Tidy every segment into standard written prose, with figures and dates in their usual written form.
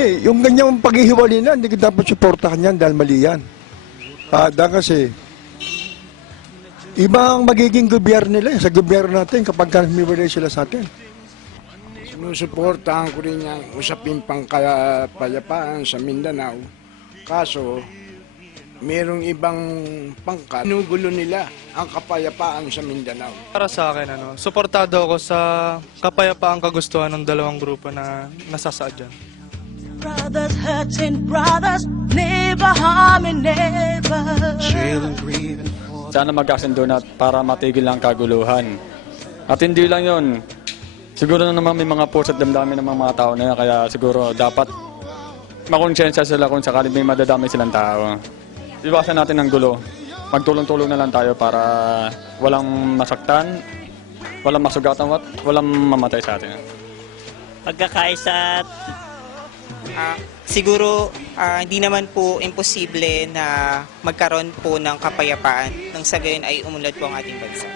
Hindi, yung ganyang paghihiwalay na, hindi ka dapat suportahan yan dahil mali yan. Dahil kasi, ibang magiging gobyerno nila, sa gobyerno natin kapag humiwalay sila sa atin. Sinusuportahan ko rin yung usapin pangkapayapaan sa Mindanao. Kaso, merong ibang pangkat, sinugulo nila ang kapayapaan sa Mindanao. Para sa akin, suportado ako sa kapayapaang kagustuhan ng dalawang grupo na nasasaad dyan. Brothers hurting brothers, never harming neighbors. Sana magkasundo na para matigil ang kaguluhan. At hindi lang yon. Siguro na naman may mga puso at damdamin ng mga tao na yan, kaya siguro dapat makonsensya sila kung sakali may madadami silang tao. Iwasan natin ang gulo. Magtulong-tulong na lang tayo para walang masaktan, walang masugatan, walang mamatay sa atin. Pagkakaisa, siguro hindi naman po imposible na magkaroon po ng kapayapaan nang sa gayon ay umunlad po ang ating bansa.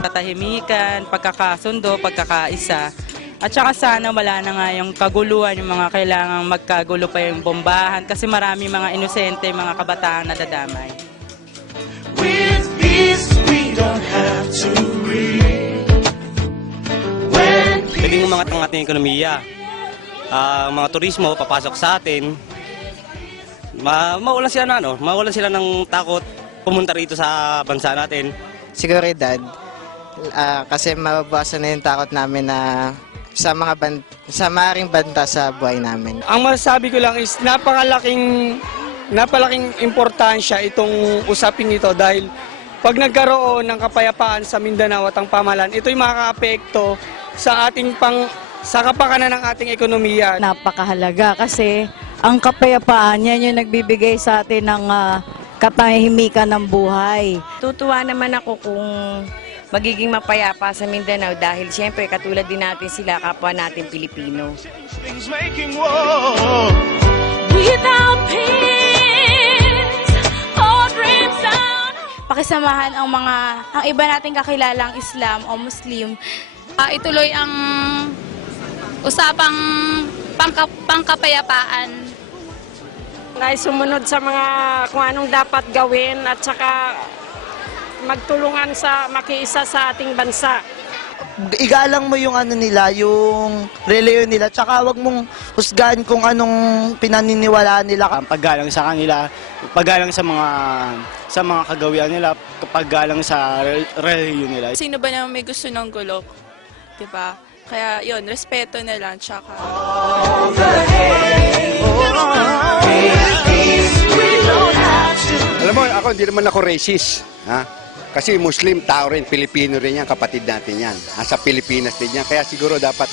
Katahimikan, pagkakasundo, pagkakaisa. At saka sana wala na nga yung kaguluhan, yung mga kailangang magkagulo pa yung bombahan kasi marami mga inosente, mga kabataan na dadamay. With peace, we don't have to grieve. Pwedeng umangat ang ating ekonomiya. Mga turismo papasok sa atin. Mawalan sila ng takot pumunta rito sa bansa natin. Seguridad, kasi mababawasan na yung takot namin na sa maaaring banta sa buhay namin. Ang masasabi ko lang is napakalaking importansya itong usaping ito dahil pag nagkaroon ng kapayapaan sa Mindanao at ang pamahalaan, ito'y makaka-apekto sa sa kapakanan ng ating ekonomiya. Napakahalaga kasi ang kapayapaan yan yung nagbibigay sa atin ng katahimikan ng buhay. Tutuwa naman ako kung magiging mapayapa sa Mindanao dahil siyempre katulad din natin sila, kapwa natin Pilipino. Without peace, all dreams are... Pakisamahan ang iba nating kakilalang Islam o Muslim. Ituloy ang usapang pangkapayapaan. Ay sumunod sa mga kung anong dapat gawin at saka magtulungan sa makiisa sa ating bansa. Igalang mo yung nila, yung reliyon nila, tsaka wag mong husgahan kung anong pinaniniwalaan nila. Ang paggalang sa kanila, paggalang sa mga kagawian nila, paggalang sa reliyon nila. Sino ba naman may gusto ng gulo? Diba? Kaya yun, respeto na lang, tsaka... Alam mo, ako hindi naman ako racist. Kasi Muslim, tao rin, Pilipino rin yan, kapatid natin yan. Sa Pilipinas din yan. Kaya siguro dapat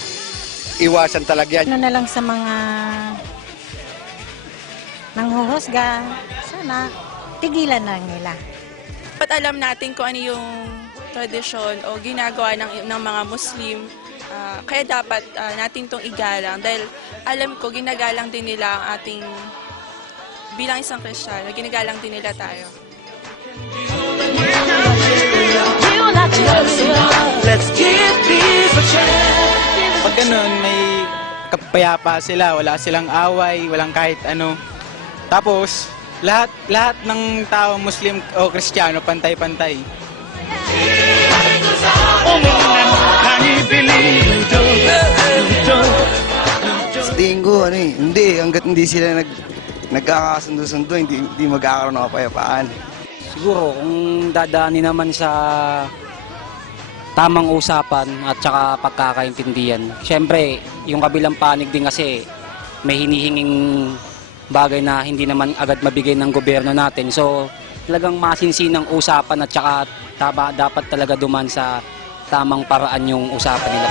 iwasan talaga yan. Ano na lang sa mga nanghuhusga, sana tigilan na nila. Dapat alam natin kung ano yung tradisyon o ginagawa ng mga Muslim. Kaya dapat natin itong igalang dahil alam ko ginagalang din nila ang ating bilang isang Kristiyano, ginagalang din nila tayo. Pag ganun, may kapayapa sila, wala silang away, walang kahit ano. Tapos, lahat ng tao, Muslim o Kristiyano, pantay-pantay. Sa tingin ko, hindi, hanggat hindi sila nagkakasundo-sundo, hindi magkakaroon ng kapayapaan. Siguro, kung dadaanin naman sa tamang usapan at saka pagkakaintindihan. Siyempre, yung kabilang panig din kasi may hinihinging bagay na hindi naman agad mabigay ng gobyerno natin. So, talagang masinsinang usapan at saka dapat talaga duman sa tamang paraan yung usapan nila.